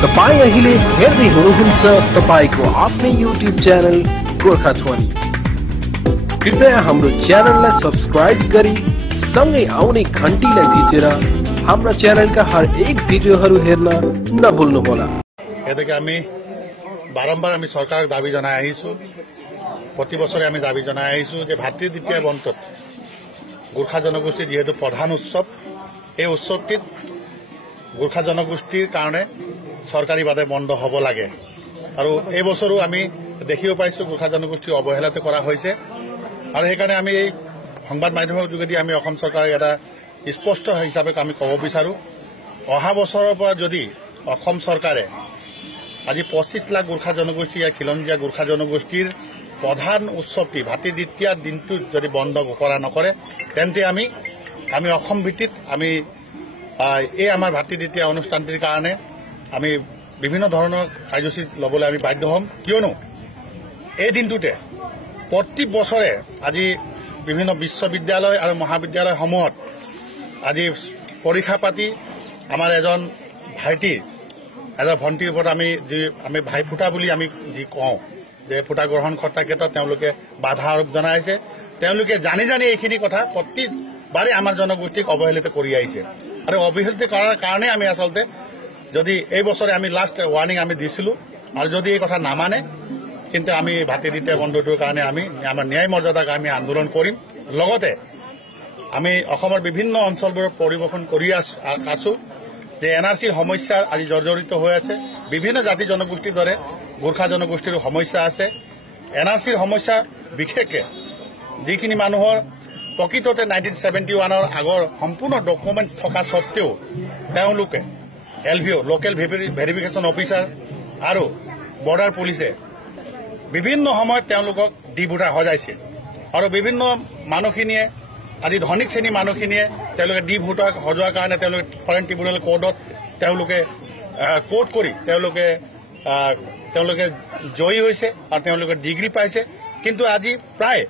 तपाईं अहिले हेर्दै हुनुहुन्छ तपाईको आफ्नै युट्युब च्यानल गोर्खाध्वनि। कृपया हाम्रो च्यानललाई सब्स्क्राइब गरी सँगै आउने घण्टीलाई थिचेर हाम्रो च्यानलका हर एक भिडियोहरू हेर्न नभुल्नुहोला। এদিকে আমি বারম্বার আমি সরকারক দাবি জানাই আহিছো, প্রতি বছরে আমি দাবি জানাই আহিছো যে ভাতৃ দ্বিতীয় বন্ধত গোর্খা জনগোষ্ঠীর যেহেতু প্রধান উৎসব, এই উৎসবটিত গোর্খা জনগোষ্ঠীর কারণে সরকারিভাবে বন্ধ হব লাগে। আর এই বছরও আমি দেখিব পাইছো গোর্খা জনগোষ্ঠীর অবহেলাতে করা হয়েছে। আর সেইকাৰণে আমি এই সংবাদ মাধ্যমৰ যোগেদি আমি অসম চৰকাৰক এটা স্পষ্ট হিচাপে আমি ক'ব বিচাৰো, অহা বছৰৰ পৰা যদি অসম চৰকাৰে আজি 25 লাখ গোৰ্খা জনগোষ্ঠী খিলঞ্জীয়া গোৰ্খা জনগোষ্ঠীৰ প্ৰধান উৎসবটি ভাতৃ দ্বিতীয়াৰ দিনটো যদি বন্ধ ঘোষণা নকৰে, তেন্তে আমি অসম ভিত্তিত আমি এই আমার ভাতৃ দ্বিতীয় অনুষ্ঠানটির কারণে আমি বিভিন্ন ধরনের কার্যসূচী লবলে আমি বাধ্য হম। কিয়নো এই দিনটোতে প্রতি বছরে আজি বিভিন্ন বিশ্ববিদ্যালয় আর মহাবিদ্যালয় সমূহত আজি পরীক্ষা পাতি আমার এজন ভাইটির এজন ভণ্টিৰ ওপৰত আমি ভাই ফুটা বুলি আমি যি কওঁ যে ফুটা গ্ৰহণ কৰাৰ ক্ষেত্ৰত বাধা আৰোপ জনাইছে। জানি এইখিনি কথা প্ৰতিবাৰে আমাৰ জনগোষ্ঠীক অৱহেলিত কৰি আহিছে। আৰু অৱহেলিত কৰাৰ কাৰণে আমি আচলতে যদি এই বছৰে আমি লাষ্ট ৱাৰ্নিং আমি দিছিলোঁ, আৰু যদি এই কথা নামানে কিন্তু আমি ভাতৃ দ্বিতীয় বন্ধটোৰ কাৰণে আমি আমাৰ ন্যায় মৰ্যাদাক আমি আন্দোলন কৰিম। লগতে আমি অসমৰ বিভিন্ন অঞ্চলবোৰত পৰিৱেশন কৰি আছো যে এনআৰচিৰ সমস্যা আজি জৰ্জৰিত হৈ আছে। বিভিন্ন জাতি জনগোষ্ঠীৰ দৰে গোৰ্খা জনগোষ্ঠীৰ সমস্যা আছে। এনআৰচিৰ সমস্যা বিশেষকৈ যিখিনি মানুহৰ প্ৰকৃততে 1971 আগৰ সম্পূৰ্ণ ডকুমেণ্টছ থকা স্বত্তেও তেওঁলোকে LVO লোকেল ভেৰিফিকেশ্যন অফিচাৰ আৰু বৰ্ডাৰ পুলিচে বিভিন্ন সময়ত তেওঁলোকক ডি ভোটাৰ সজাইছিল। আৰু বিভিন্ন মানুহখিনিয়ে আজি ধনিক শ্ৰেণীৰ মানুহখিনিয়ে তেওঁলোকে ডি ভোটাৰ সজোৱাৰ কাৰণে তেওঁলোকে ফৰেন ট্ৰিব্যুনেল কোৰ্টত কোৰ্ট কৰি তেওঁলোকে জয়ী হৈছে আৰু তেওঁলোকে ডিগ্ৰী পাইছে। কিন্তু আজি প্ৰায়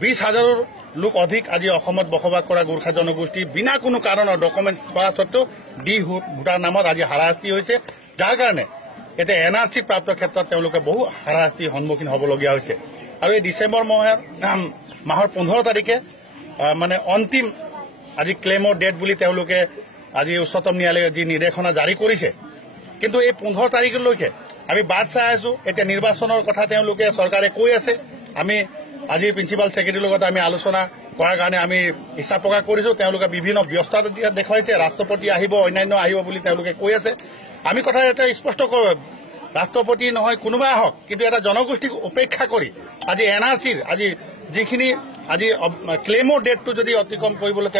20,000 লোক অধিক আজি অসমত বসবাস কৰা গোৰ্খা জনগোষ্ঠী বিনা কোনো কাৰণৰ ডকুমেণ্ট থকা স্বত্তেও ডি ভোটাৰ নামত আজি হাৰাশাস্তি হৈছে, যাৰ কাৰণে এতিয়া এনআৰচি প্ৰাপ্ত ক্ষেত্ৰত তেওঁলোকে বহু হাৰাশাস্তিৰ সন্মুখীন হ'বলগীয়া হৈছে। আৰু এই ডিচেম্বৰ মাহৰ 15 তাৰিখে মানে অন্তিম আজি ক্লেমৰ ডেট বুলি তেওঁলোকে আজি উচ্চতম ন্যায়ালয়ে যি নিৰ্দেশনা জাৰি কৰিছে। কিন্তু এই 15 তাৰিখলৈকে আমি বাট চাই আছো। এতিয়া নিৰ্বাচনৰ কথা তেওঁলোকে চৰকাৰে কৈ আছে। আমি আজি প্ৰিন্সিপাল ছেক্ৰেটাৰীৰ লগত আমি আলোচনা কৰাৰ কাৰণে আমি ইচ্ছা প্ৰকাশ কৰিছো। তেওঁলোকে বিভিন্ন ব্যস্ততা দেখুৱাইছে, ৰাষ্ট্ৰপতি আহিব, অন্যান্য আহিব বুলি তেওঁলোকে কৈ আছে। আমি কথা এটা স্পষ্ট কৰোঁ, ৰাষ্ট্ৰপতি নহয় কোনোবা আহক, কিন্তু এটা জনগোষ্ঠীক উপেক্ষা কৰি আজি এনআৰচিৰ আজি যিখিনি আজি ক্লেমৰ ডেটটো যদি অতিক্ৰম কৰিবলৈ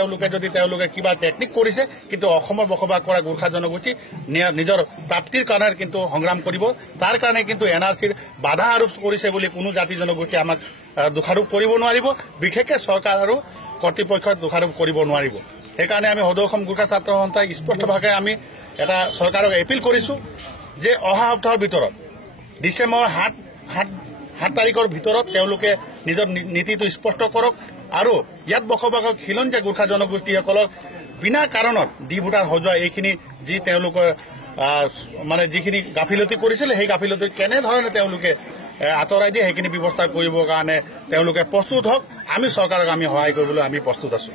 তেওঁলোকে কিবা টেকনিক কৰিছে, কিন্তু অসমৰ বসবাস কৰা গোৰ্খা জনগোষ্ঠী নিজৰ প্ৰাপ্তিৰ কাৰণে কিন্তু সংগ্ৰাম কৰিব। তাৰ কাৰণে কিন্তু এনআৰচিৰ বাধা আৰোপ কৰিছে বুলি কোনো জাতি জনগোষ্ঠী আমাক দোষাৰোপ কৰিব নোৱাৰিব, বিশেষকৈ চৰকাৰ আৰু কৰ্তৃপক্ষই দোষাৰোপ কৰিব নোৱাৰিব। সেইকাৰণে আমি সদৌ অসম গোৰ্খা ছাত্ৰ সন্থাই স্পষ্টভাৱে আমি এটা চৰকাৰক এপিল কৰিছোঁ যে অহা সপ্তাহৰ ভিতৰত ডিচেম্বৰ 7 তাৰিখৰ ভিতৰত তেওঁলোকে নিজৰ নীতিটো স্পষ্ট কৰক আৰু ইয়াত বসবাস খিলঞ্জীয়া গোৰ্খা জনগোষ্ঠীসকলক বিনা কাৰণত ডি ভোটাৰ সজোৱা এইখিনি যি তেওঁলোকৰ মানে যিখিনি গাফিলতি কৰিছিলে, সেই গাফিলতি কেনেধৰণে তেওঁলোকে আঁতৰাই দিয়ে সেইখিনি ব্যৱস্থা কৰিবৰ কাৰণে তেওঁলোকে প্ৰস্তুত হওক। আমি চৰকাৰক আমি সহায় কৰিবলৈ আমি প্ৰস্তুত আছোঁ।